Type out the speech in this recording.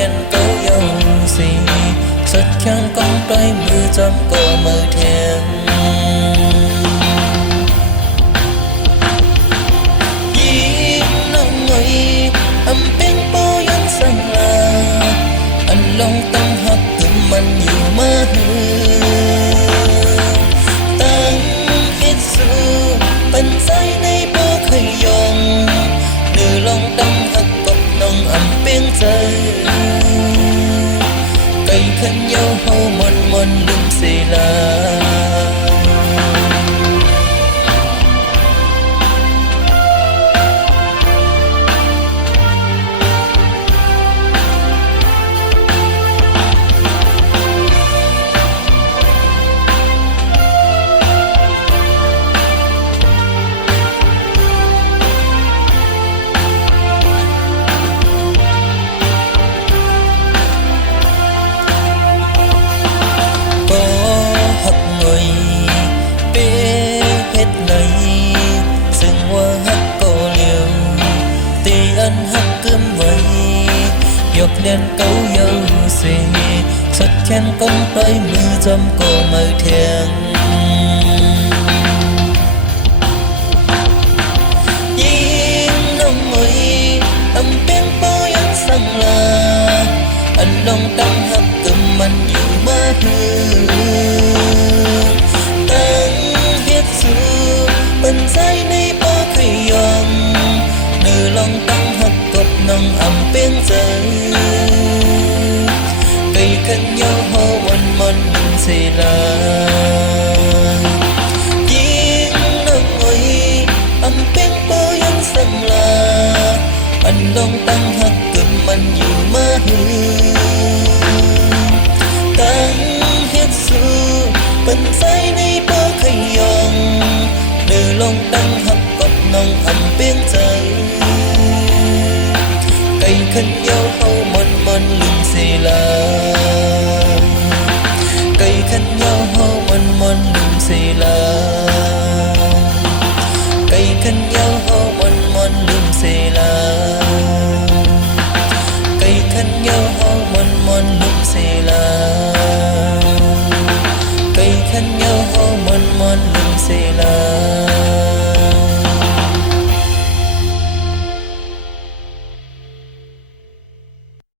đèn câu dâu xì sất khăn con tay mưa trong cô mơ thèmยิ้มน้องหน่อยอำเป็นโปยันสั่งลาอันลองตั้งหักกึมมันอยู่มาหือตั้งเฮ็ดสู้ปันใจในบ่เคยยองหรือลองตั้งหักกบน้องอำเป็นใจไก่ขันเยาเฮามนมนลืมเสียลาdọc đèn câu dâu xì sất khen con tay mưa dâm cô mơ thiêngยิ้มน้องหน่อยอำเป็นโปยันสั่งลาอันลองตั้งหักกึมมันอยู่มาหือตั้งเฮ็ดสู้ปันใจในบ่เคยยอมหรือลองตั้งหักกบน้องอำเป็นใจขันเยาเฮามันมันดึงเสียลายิ้มน้องหน่อยอำเป็นโปยันสั่งลาอันลองตั้งหักกึมมันอยู่มาหือตั้งเฮ็ดสู้ปันใจในบ่เคยยอมหรือลองตั้งหักกบน้องอำเป็นใจไก่ขันเยาเฮามันมันลืมเสียลาขันเยาเฮามันมันลืมเสียลาไก่ขันเยาเฮามันมันลืมเสียลาไก่ขันเยาเฮามันมันลืมเสียลาไก่ขันเยาเฮามันมันลืมเสียลา